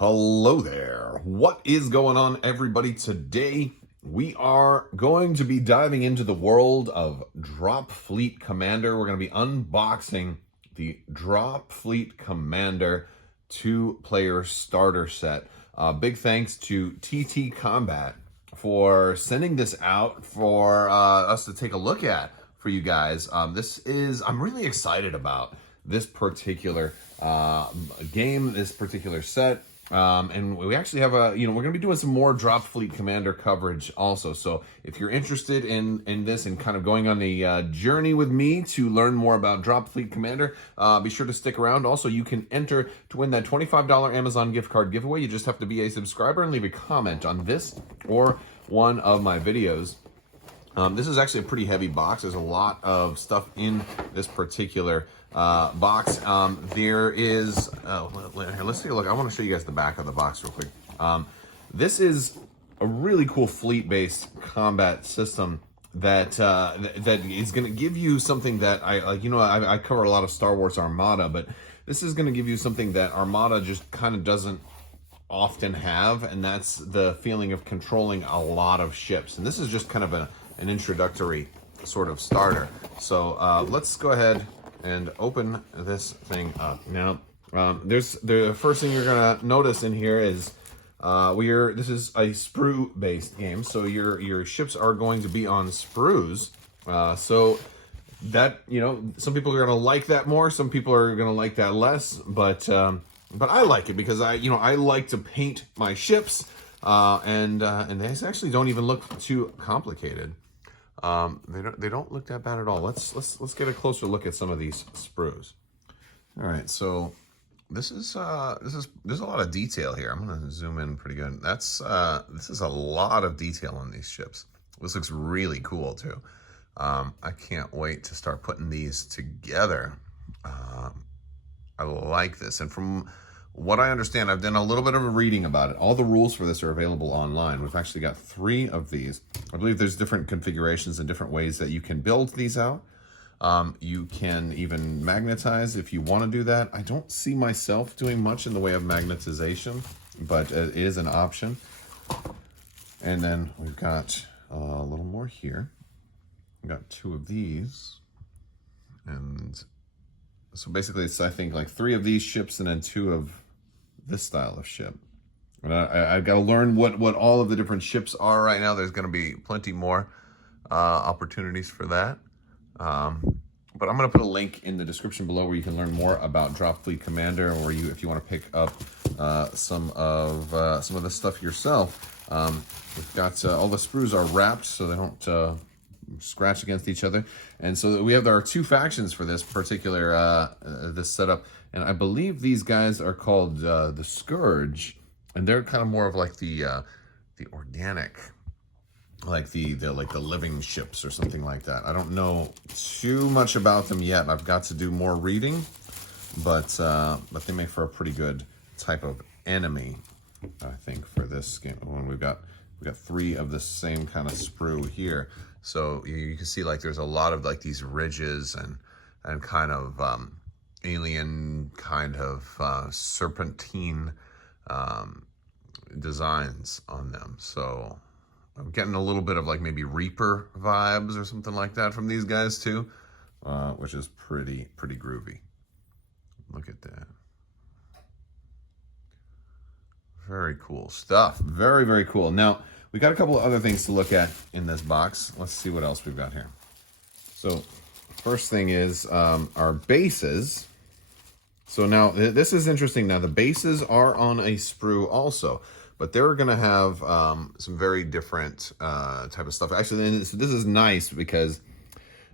Hello there. What is going on, everybody? Today we are going to be diving into the world of Dropfleet Commander. We're going to be unboxing the Dropfleet Commander 2-player starter set. Big thanks to TT Combat for sending this out for us to take a look at for you guys. I'm really excited about this particular game, this particular set. And we actually have we're going to be doing some more Dropfleet Commander coverage also. So if you're interested in this and kind of going on a journey with me to learn more about Dropfleet Commander, be sure to stick around. Also, you can enter to win that $25 Amazon gift card giveaway. You just have to be a subscriber and leave a comment on this or one of my videos. This is actually a pretty heavy box. There's a lot of stuff in this particular box. There is, here, let's take a look. I want to show you guys the back of the box real quick. This is a really cool fleet-based combat system that that is going to give you something that I cover a lot of Star Wars Armada, but this is going to give you something that Armada just kind of doesn't often have, and that's the feeling of controlling a lot of ships. And this is just kind of an introductory sort of starter. So let's go ahead and open this thing up. Now, there's the first thing you're gonna notice in here is this is a sprue based game, so your ships are going to be on sprues. So that, some people are gonna like that more, some people are gonna like that less, but I like it because I like to paint my ships, and they actually don't even look too complicated. They don't look that bad at all. Let's get a closer look at some of these sprues. All right, so there's a lot of detail here. I'm gonna zoom in pretty good. This is a lot of detail on these ships. This looks really cool too. I can't wait to start putting these together. I like this, and from what I understand, I've done a little bit of a reading about it. All the rules for this are available online. We've actually got 3 of these. I believe there's different configurations and different ways that you can build these out. You can even magnetize if you want to do that. I don't see myself doing much in the way of magnetization, but it is an option. And then we've got a little more here. We've got 2 of these. And so basically it's, I think, like 3 of these ships and then 2 of this style of ship. And I've got to learn what all of the different ships are right now. There's going to be plenty more opportunities for that. But I'm going to put a link in the description below where you can learn more about Dropfleet Commander, or if you want to pick up some of the stuff yourself. We've got all the sprues are wrapped so they don't scratch against each other, and so we have our 2 factions for this particular this setup, and I believe these guys are called the Scourge, and they're kind of more of like the organic, like the living ships or something like that. I don't know too much about them yet. I've got to do more reading, but they make for a pretty good type of enemy, I think, for this game. When we've got 3 of the same kind of sprue here. So you can see like there's a lot of like these ridges and kind of alien kind of serpentine designs on them. So I'm getting a little bit of like maybe Reaper vibes or something like that from these guys too, which is pretty groovy. Look at that. Very cool stuff. Very, very cool. Now, we got a couple of other things to look at in this box. Let's see what else we've got here. So, first thing is our bases. So now, this is interesting. Now, the bases are on a sprue also, but they're going to have some very different type of stuff. Actually, this is nice because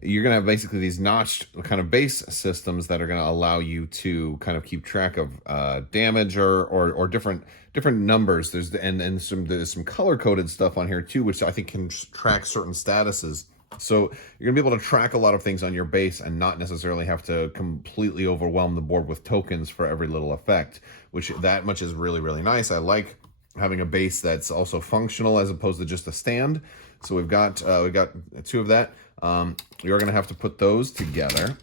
you're going to have basically these notched kind of base systems that are going to allow you to kind of keep track of damage or different numbers. There's some color coded stuff on here too, which I think can track certain statuses. So you're gonna be able to track a lot of things on your base and not necessarily have to completely overwhelm the board with tokens for every little effect, which that much is really, really nice. I like having a base that's also functional as opposed to just a stand. So we've got 2 of that. You're gonna have to put those together.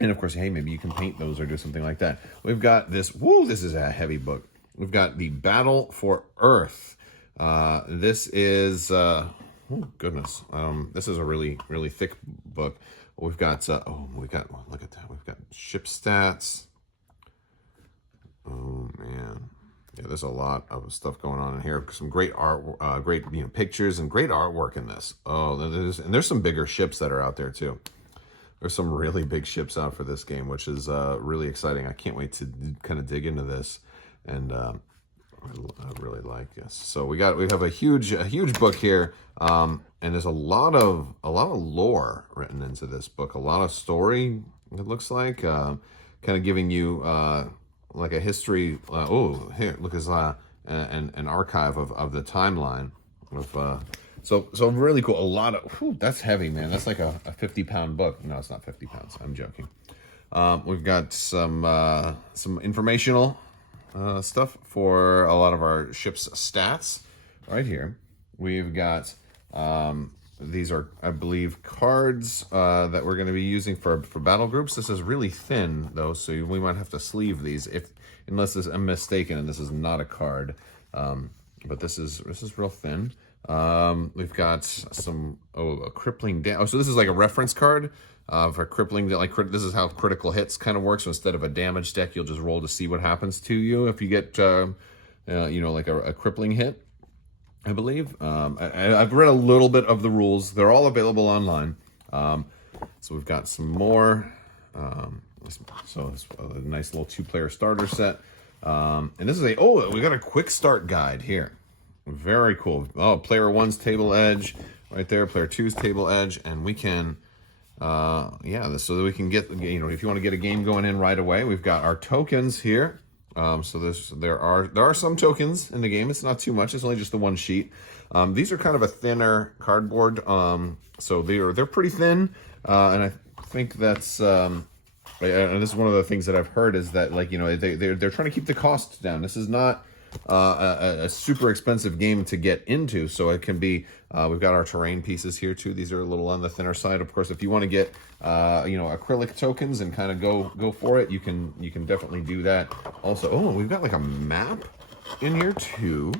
And of course, hey, maybe you can paint those or do something like that. We've got this, this is a heavy book. we've got the Battle for Earth. This is, oh goodness, this is a really, really thick book. We've got, look at that. We've got ship stats. Oh man. Yeah, there's a lot of stuff going on in here. Some great art, great pictures and great artwork in this. Oh, there's some bigger ships that are out there too. There's some really big ships out for this game, which is really exciting. I can't wait to kind of dig into this, and I really like this. So we have a huge book here, and there's a lot of lore written into this book, a lot of story. It looks like kind of giving you like a history. Oh, here, look, is an archive of the timeline of. So really cool. A lot of, whew, that's heavy, man. That's like a 50-pound book. No, it's not 50 pounds. I'm joking. We've got some informational stuff for a lot of our ship's stats right here. We've got these are, I believe, cards that we're going to be using for battle groups. This is really thin though, so we might have to sleeve these unless I'm mistaken, and this is not a card. But this is real thin. We've got some a crippling damage. So this is like a reference card for crippling. This is how critical hits kind of works. So instead of a damage deck, you'll just roll to see what happens to you if you get like a crippling hit, I believe. I've read a little bit of the rules. They're all available online. So we've got some more. So it's a nice little 2-player starter set. And this is we got a quick start guide here. Very cool. Oh, player 1's table edge right there, player 2's table edge, and we can so that we can get, if you want to get a game going in right away, we've got our tokens here. So there are some tokens in the game. It's not too much. It's only just the one sheet. These are kind of a thinner cardboard. So they're pretty thin. And I think that's and this is one of the things that I've heard is that they're trying to keep the costs down. This is not a super expensive game to get into, so it can be. We've got our terrain pieces here too. These are a little on the thinner side. Of course, if you want to get acrylic tokens and kind of go for it, you can definitely do that. Also, we've got like a map in here too.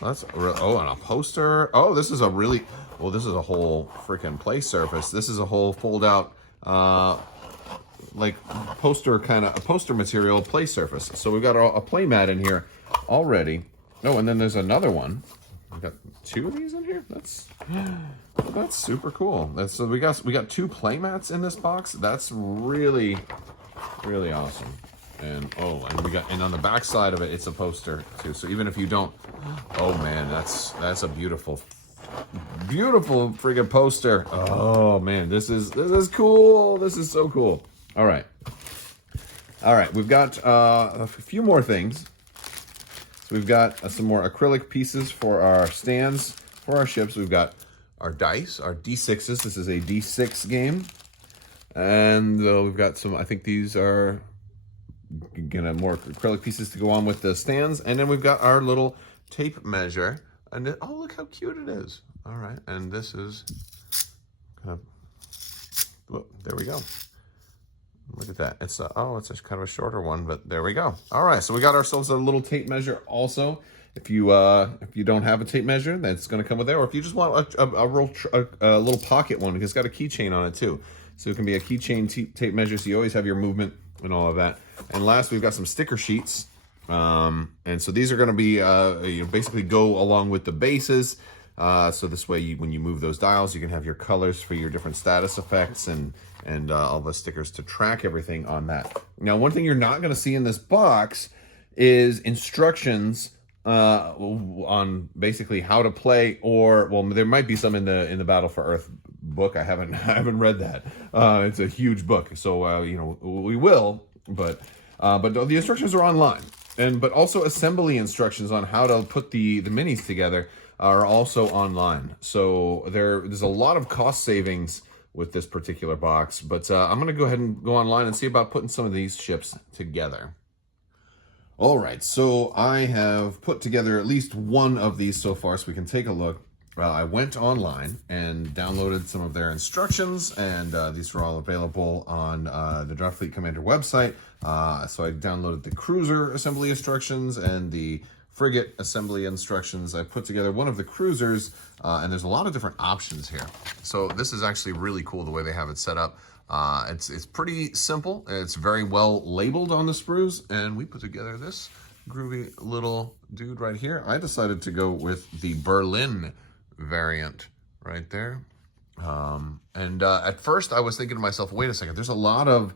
And a poster. Oh, this is a whole freaking play surface. This is a whole fold out like poster material play surface. So we've got a play mat in here already. Oh, and then there's another one. We've got 2 of these in here. That's super cool. So we got 2 play mats in this box. That's really, really awesome. And and on the back side of it, it's a poster too. So even if you don't, oh man, that's a beautiful friggin' poster. Oh man, this is cool. This is so cool. All right. We've got a few more things. So we've got some more acrylic pieces for our stands for our ships. We've got our dice, our D6s. This is a D6 game. And we've got some, I think these are gonna have more acrylic pieces to go on with the stands. And then we've got our little tape measure. And look how cute it is. All right, and this is kind of, there we go. Look at that. It's it's a kind of a shorter one, but there we go. All right, so we got ourselves a little tape measure also. If you don't have a tape measure, that's going to come with there. Or if you just want a little pocket one, because it's got a keychain on it too. So it can be a keychain tape measure, so you always have your movement and all of that. And last, we've got some sticker sheets. And so these are going to be basically go along with the bases. So this way, when you move those dials, you can have your colors for your different status effects and all the stickers to track everything on that. Now, one thing you're not going to see in this box is instructions on basically how to play, there might be some in the Battle for Earth book. I haven't read that. It's a huge book, so we will, but the instructions are online, but also assembly instructions on how to put the minis together are also online. So there's a lot of cost savings with this particular box, but I'm going to go ahead and go online and see about putting some of these ships together. All right, so I have put together at least one of these so far, so we can take a look. I went online and downloaded some of their instructions, and these are all available on the Dropfleet Commander website. So I downloaded the cruiser assembly instructions and the frigate assembly instructions. I put together one of the cruisers, and there's a lot of different options here. So this is actually really cool the way they have it set up. It's pretty simple. It's very well labeled on the sprues, and we put together this groovy little dude right here. I decided to go with the Berlin variant right there. At first I was thinking to myself, wait a second, there's a lot of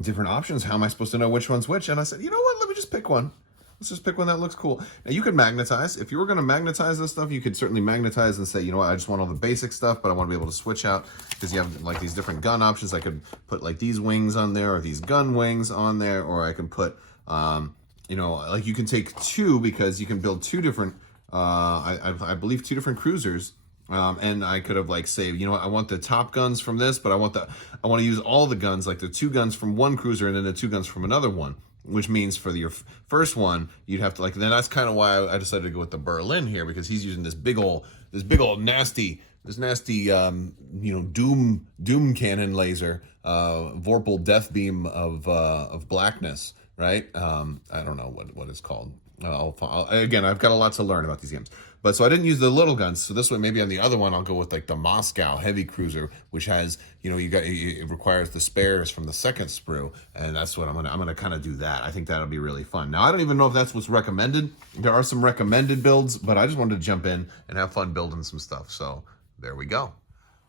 different options. How am I supposed to know which one's which? And I said, you know what, let me just pick one. Let's just pick one that looks cool. Now you could magnetize. If you were going to magnetize this stuff, you could certainly magnetize and say, you know what, I just want all the basic stuff, but I want to be able to switch out, because you have like these different gun options. I could put like these wings on there, or these gun wings on there, or I can put, you know, like you can take two, because you can build two different, I believe two different cruisers. And I could have like say, you know what, I want the top guns from this, but I want to use all the guns, like the two guns from one cruiser and then the two guns from another one. Which means for your first one, you'd have to like, then that's kind of why I decided to go with the Berlin here, because he's using this big old nasty, you know, doom cannon laser, Vorpal death beam of blackness, right? I don't know what it's called. Again, I've got a lot to learn about these games. But so I didn't use the little guns. So this way, maybe on the other one, I'll go with like the Moscow heavy cruiser, which has, you know, it requires the spares from the second sprue, and that's what I'm gonna kind of do that. I think that'll be really fun. Now I don't even know if that's what's recommended. There are some recommended builds, but I just wanted to jump in and have fun building some stuff. So there we go.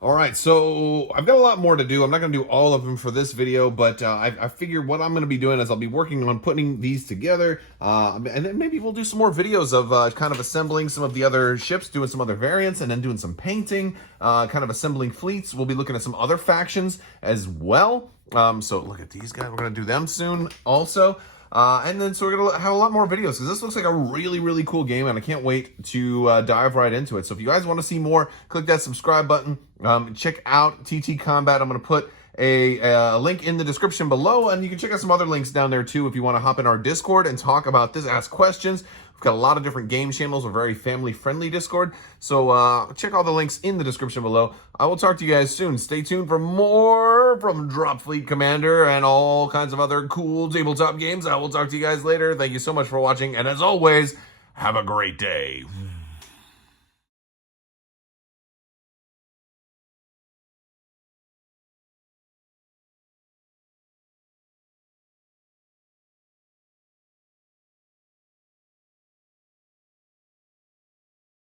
All right, so I've got a lot more to do. I'm not going to do all of them for this video, but I figure what I'm going to be doing is I'll be working on putting these together, and then maybe we'll do some more videos of kind of assembling some of the other ships, doing some other variants, and then doing some painting, kind of assembling fleets. We'll be looking at some other factions as well. So look at these guys. We're going to do them soon also. And then so we're going to have a lot more videos, because this looks like a really, really cool game, and I can't wait to dive right into it. So if you guys want to see more, click that subscribe button. Check out TT Combat. I'm going to put a link in the description below, and you can check out some other links down there too if you want to hop in our Discord and talk about this, ask questions. We've got a lot of different game channels. We're very family-friendly Discord. So check all the links in the description below. I will talk to you guys soon. Stay tuned for more from Dropfleet Commander and all kinds of other cool tabletop games. I will talk to you guys later. Thank you so much for watching. And as always, have a great day.